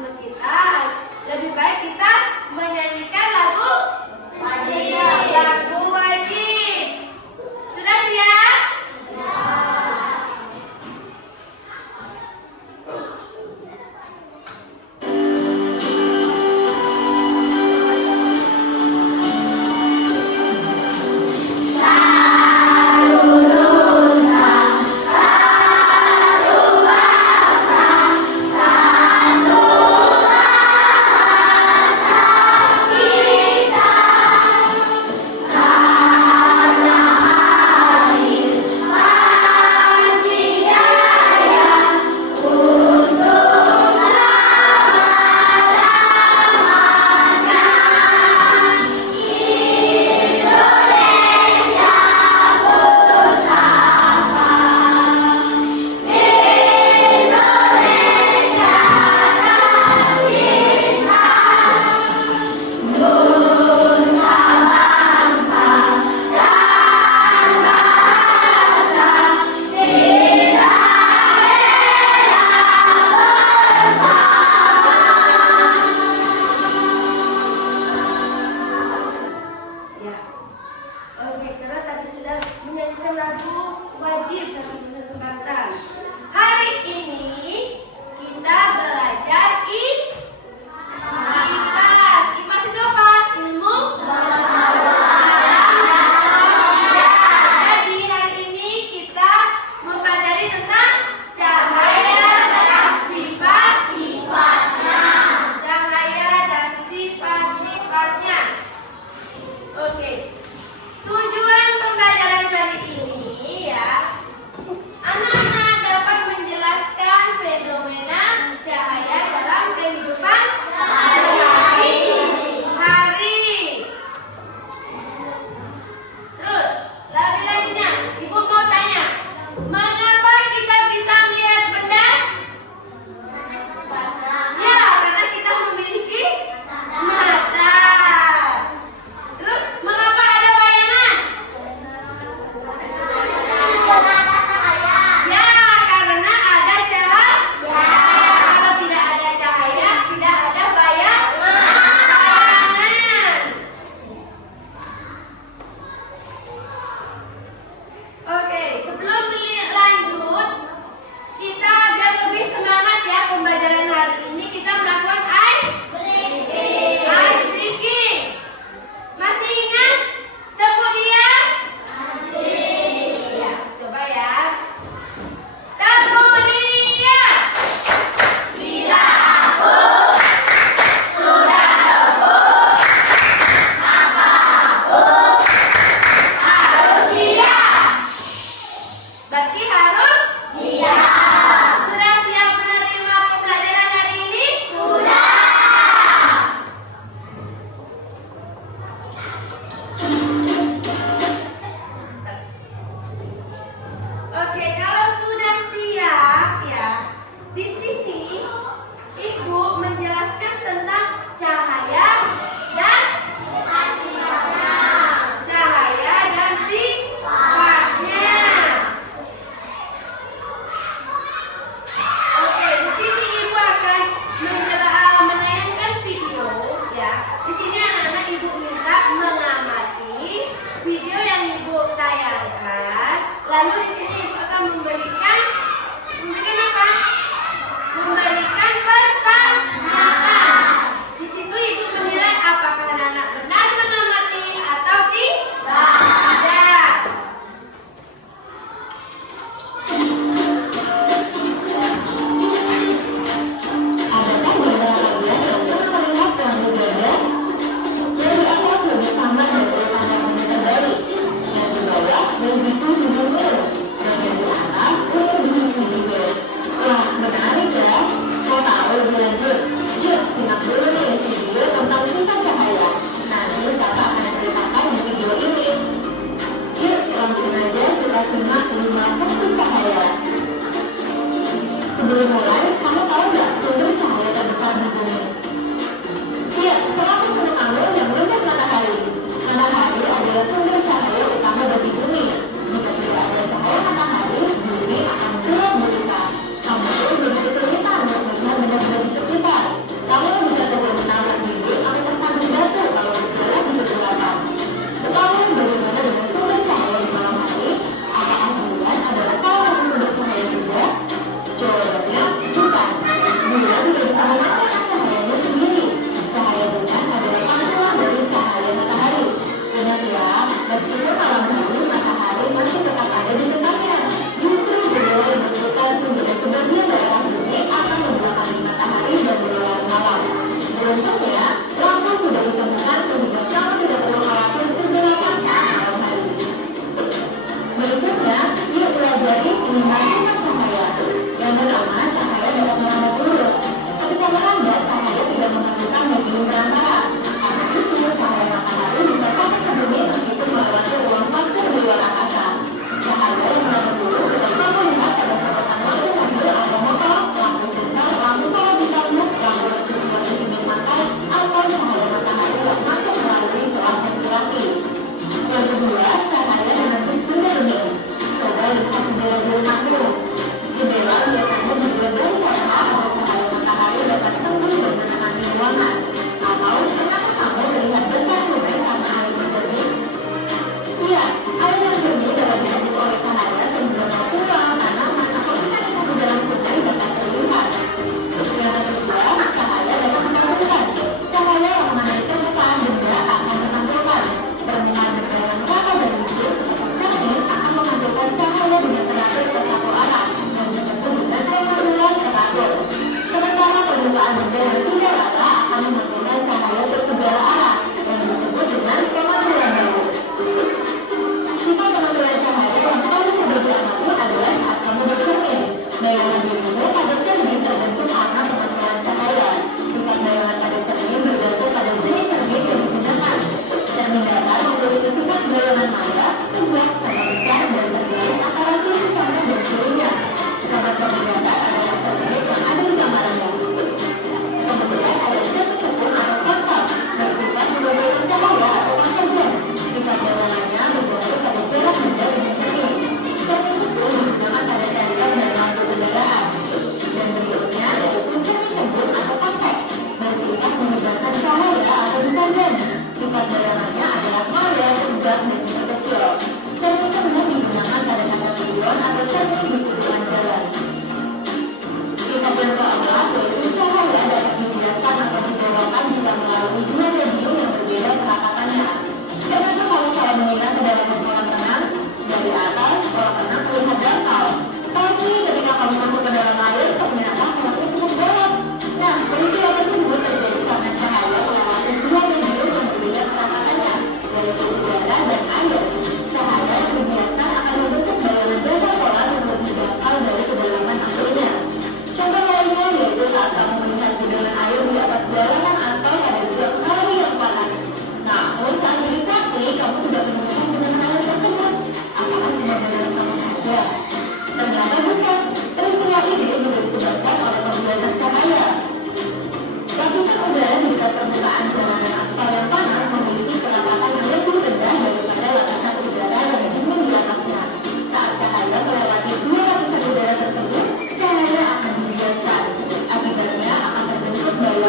katekisme kita, lebih baik kita menyanyikan lagu wajib. Lagu wajib. Sudah siap? Satu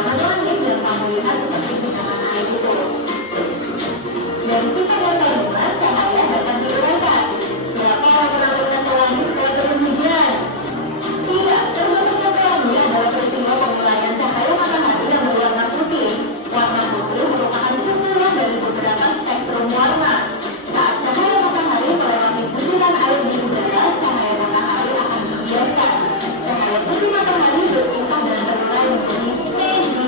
potongan langit yang kamu lihat seperti bintang air itu. Dari kisah dan kandungan, cahaya dapat diuraikan. Siapa yang pernah melihat pelangi setelah turun hujan? Tidak, terbentuknya pelangi adalah peristiwa penguraian cahaya matahari yang berwarna putih. Warna putih merupakan kumpulan dari beberapa spektrum warna. Saat cahaya matahari melewati butiran air di udara, cahaya matahari akan dibiarkan. Cahaya putih matahari berpindah dan terurai menjadi P di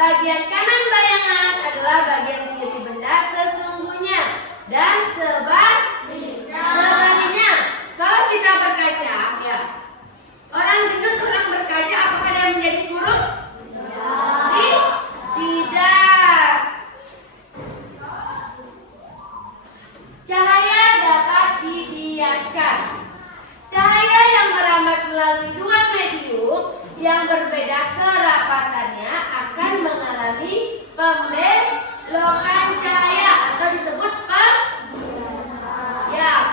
Bagian kanan bayangan adalah bagian kiri benda sesungguhnya dan sebaliknya. Kalau kita berkaca, ya, orang gendut, orang berkaca, apakah dia menjadi kurus? Tidak. Cahaya dapat dibiaskan. Cahaya yang merambat melalui dua medium yang berbeda kerapatannya akan mengalami pembelokan cahaya atau disebut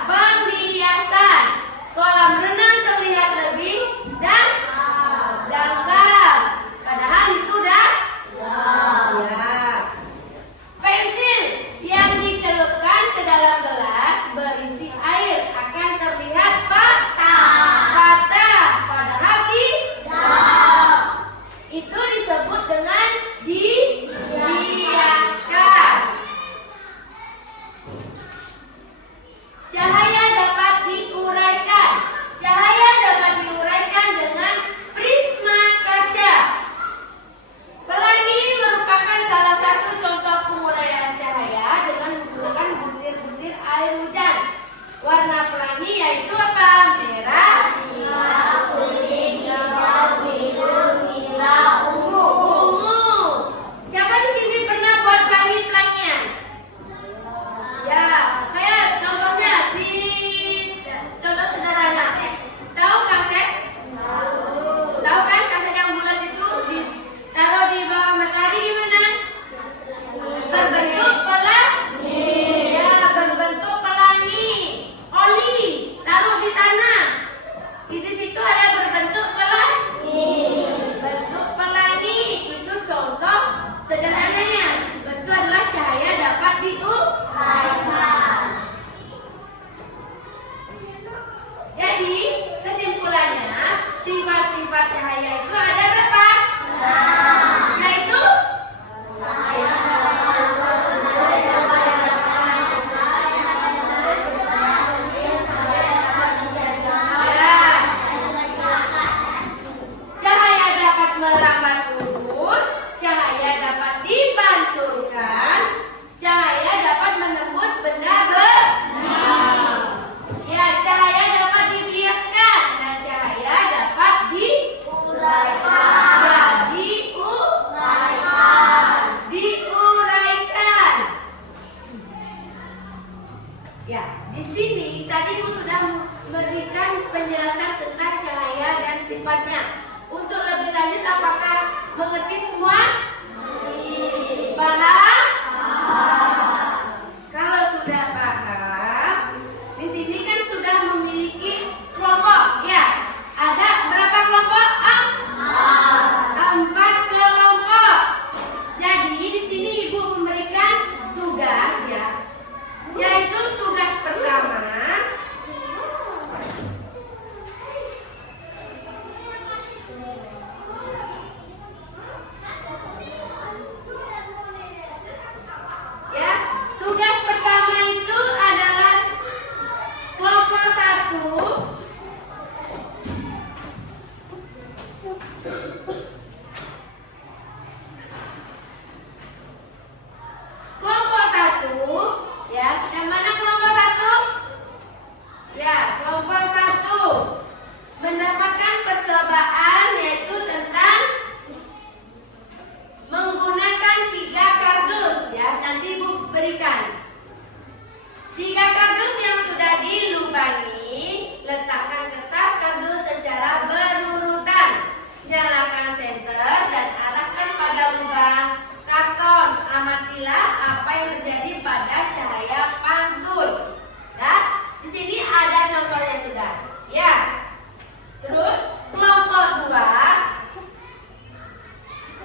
pembiasan. Kolam renang terlihat lebih dangkal, padahal itu ya. Pensil yang dicelupkan ke dalam gelas berisi air akan terlihat patah, padahal tidak. Itu disebut dengan dibiaskan. Cahaya dapat diuraikan. Cahaya dapat diuraikan dengan prisma kaca. Pelangi merupakan salah satu contoh penguraian cahaya dengan menggunakan butir-butir air hujan. Warna pelangi yaitu apa? Merah, kuning, hijau, biru, nila, ungu. Siapa di sini pernah buat pelangi-pelangian? Ya, kayak contohnya di contoh sederhana. Tahu kaset? Tahu kan kaset yang bulat itu ditaruh di bawah matahari gimana? Berbentuk pelangi. Ya, berbentuk pelangi. Oli taruh di tanah. Di situ ada berbentuk pelangi. Bentuk pelangi itu contoh sederhananya. Itu adalah cahaya dapat diuraikan. Jadi kesimpulannya sifat-sifat cahaya itu ada berapa? Yaitu cahaya dapat merambat lurus, cahaya dapat dipantulkan, cahaya dapat menembus benda bening. Ya, cahaya dapat dibiaskan dan cahaya dapat diuraikan. Ya, diuraikan. Ya, di sini tadi Ibu sudah memberikan penjelasan tentang cahaya dan sifatnya. Untuk lebih lanjut, apakah mengerti semua? Paham? Kalau sudah paham, di sini kan sudah memiliki kelompok, ya. Ada berapa kelompok? 4 kelompok. Jadi di sini Ibu memberikan tugas, ya, yaitu tugas pertama. Ya, tugas pertama itu adalah kelompok 1. Kelompok 1, ya, yang mana kelompok 1? Ya, kelompok 1 mendapatkan percobaan yaitu tentang menggunakan 3 kardus, ya. Nanti Ibu berikan 3 kardus yang sudah dilubangi. Letakkan kertas kardus secara berurutan. Nyalakan senter dan arahkan pada lubang karton. Amatilah apa yang terjadi pada cahaya pantul. Dan di sini ada contohnya sudah. Ya. Terus kelompok 2,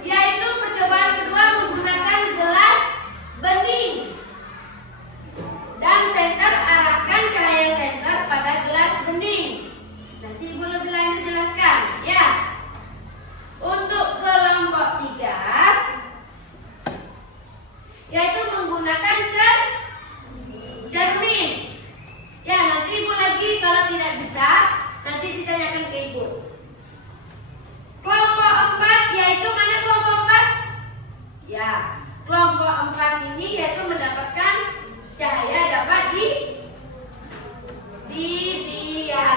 yaitu percobaan kedua menggunakan gelas bening. Dan senter arahkan cahaya senter pada gelas bening. Nanti Ibu lebih lanjut jelaskan, ya. Untuk kelompok 3, yaitu menggunakan cermin. Ya, nanti Ibu lagi kalau tidak bisa, nanti ditanyakan ke Ibu. Kelompok 4, yaitu mana kelompok 4? Ya, kelompok 4 ini yaitu mendapatkan cahaya dapat dibiaskan.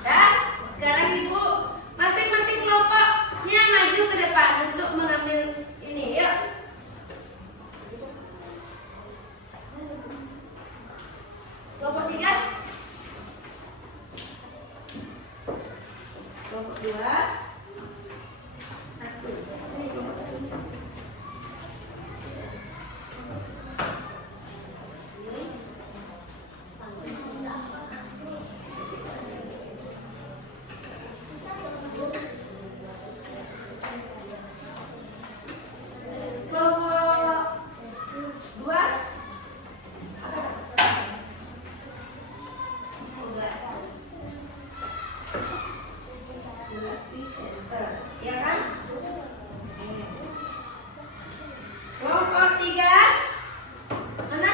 Nah, sekarang Ibu masing-masing kelompoknya maju ke depan untuk mengambil ini, yuk. Kelompok 3, kelompok 2, 1. Ini kelompok 1. Ya kan? Kelompok 3 mana?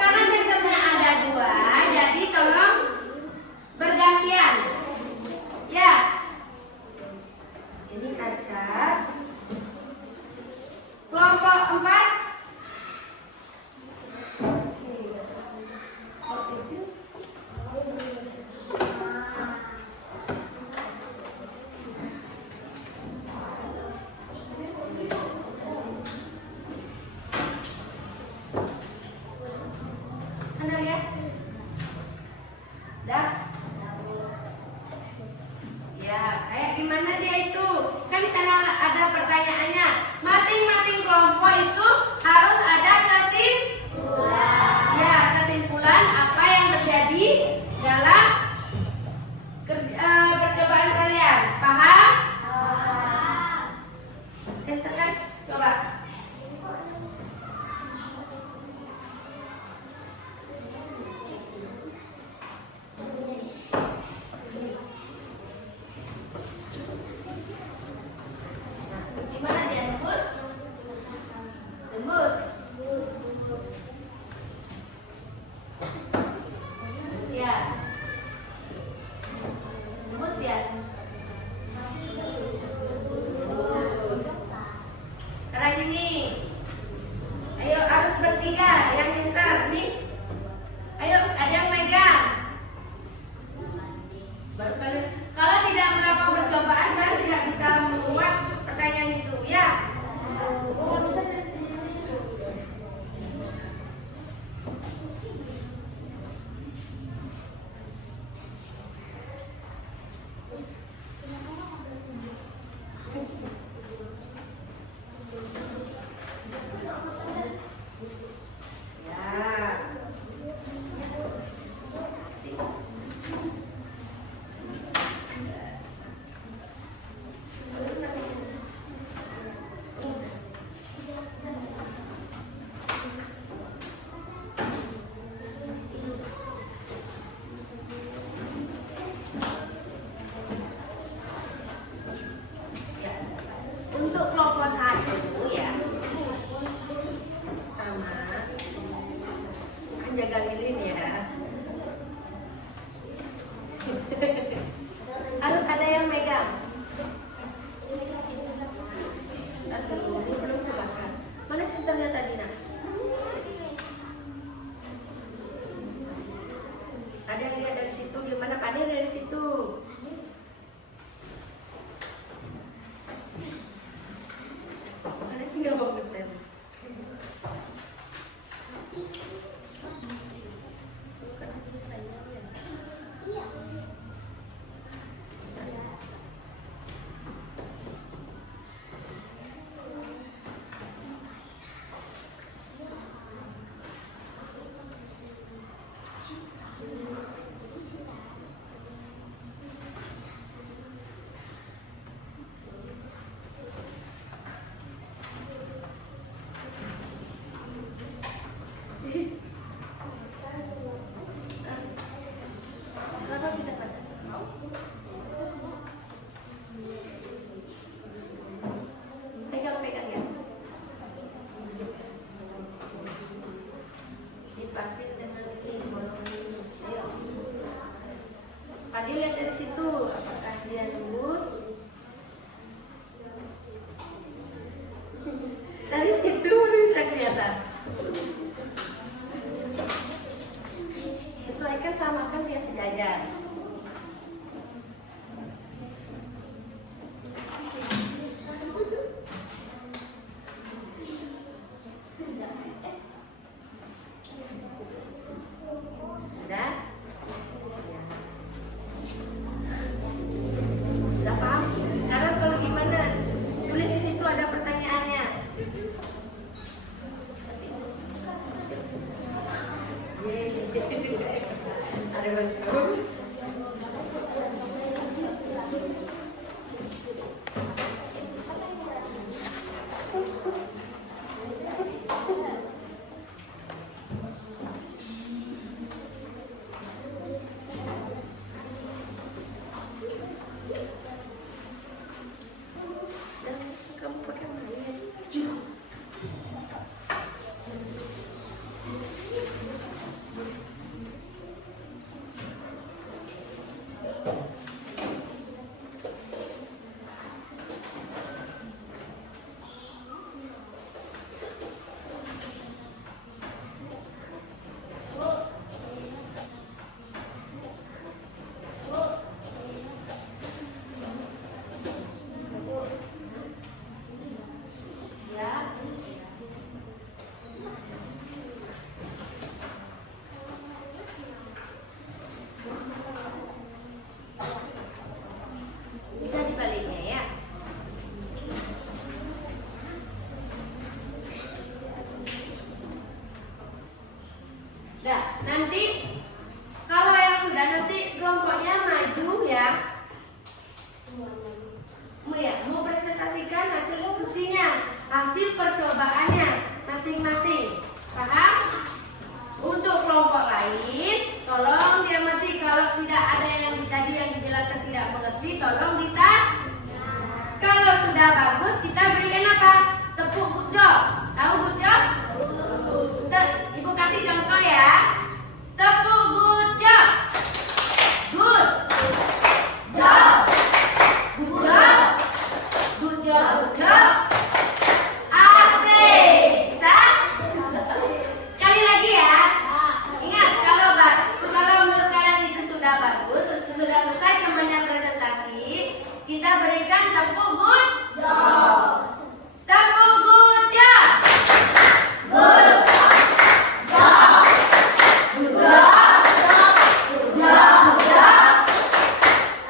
Karena senternya ada 2, jadi tolong bergantian. Ya. Ini kaca. Kelompok 4. Anda lihat? Dah? Ya, kayak gimana dia itu? Kan di sana ada pertanyaannya. Masing-masing kelompok itu harus ada kesimpulan. Ya, kesimpulan apa yang terjadi dalam percobaan kalian. Paham? Center kan? Coba. Gimana dia tembus? Tembus. Ya. Tembus dia. Sekarang ini. Ayo harus bertiga yang pintar nih. Ayo ada yang megang. Kalau tidak melakukan percobaan, saya tidak bisa membuat pertanyaan itu, ya. Untuk kelompok 1 ya, pertama kan jaga lilin ya. Harus ada yang megang. Aduh, belum terbakar. Mana senternya tadi, Nak? Ada yang lihat dari situ, gimana? Ada yang dari situ. Ada tinggal banget. langsung dia sejajar. Sudah? Sudah paham? Sekarang kalau gimana? Tulis di situ ada pertanyaannya. Ada bantu. Kamu pakai mana? Bisa dibaliknya ya. Nah, nanti kalau yang sudah nanti kelompoknya maju ya. Mau presentasikan hasil diskusinya, hasil percobaannya masing-masing. Paham? Untuk kelompok lain, tolong diamati kalau tidak ada yang tadi yang dijelaskan tidak mengerti, tolong ditanya. Kalau sudah bagus, kita berikan apa? Tepuk good job. Tahu good job? Ibu kasih contoh ya. Tepuk good job. Good job. Good job. Good job. Good job. Asik. Bisa? Sekali lagi ya. Ingat kalau menurut kalian itu sudah bagus, sudah selesai temannya presentasi, kita berikan tepuk good job. Tepuk good job. Good job. Good job. Good job. Good job.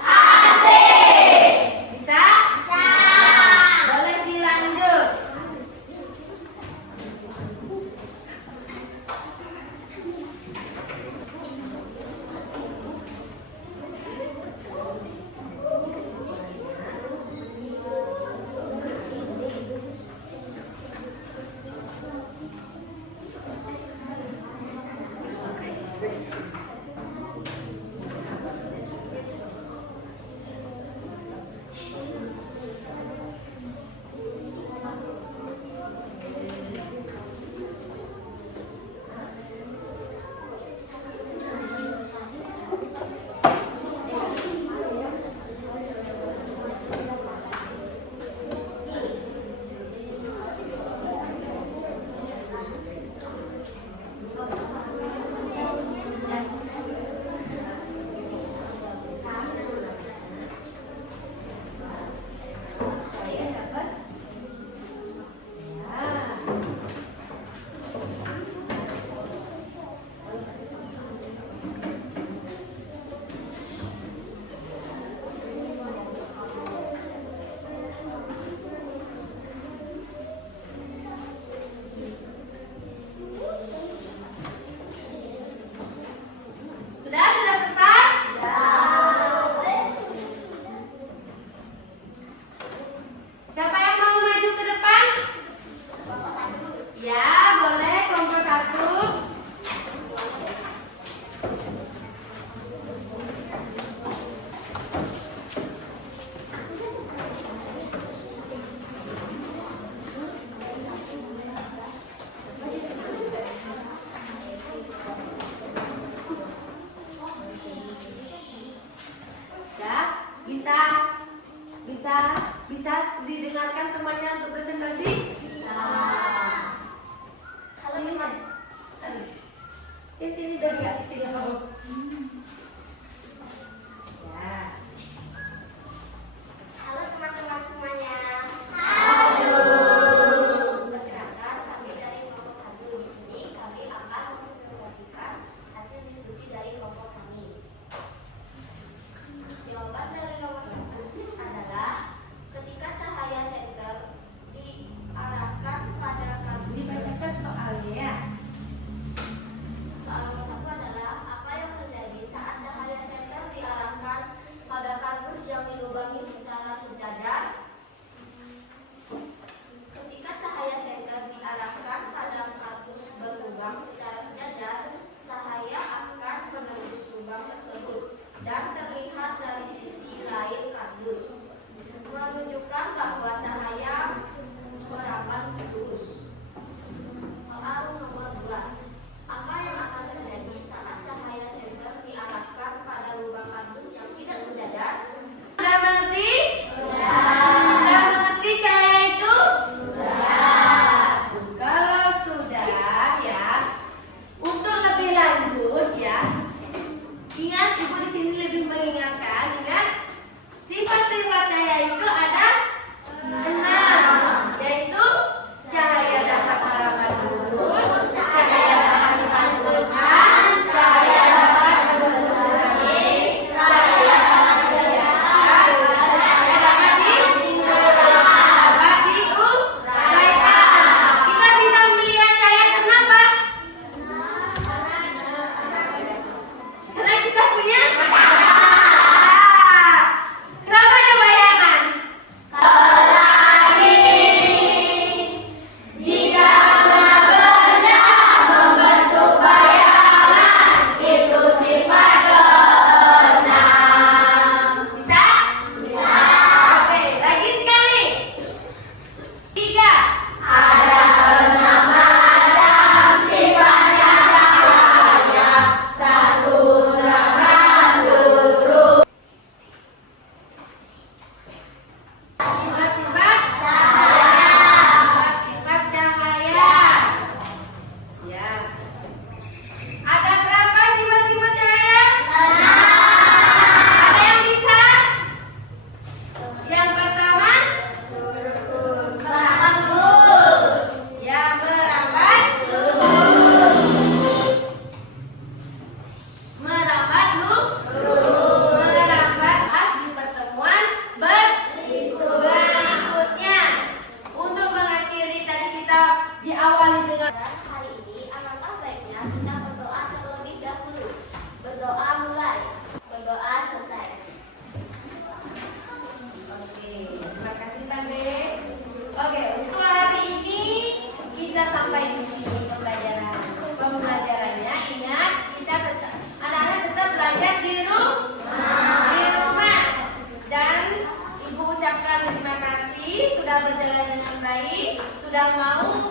Asik. Bisa? Bisa. Boleh dilanjut. Bisa didengarkan temannya untuk presentasi? Bisa. Sini, sini udah nggak? Sini kamu. sudah mau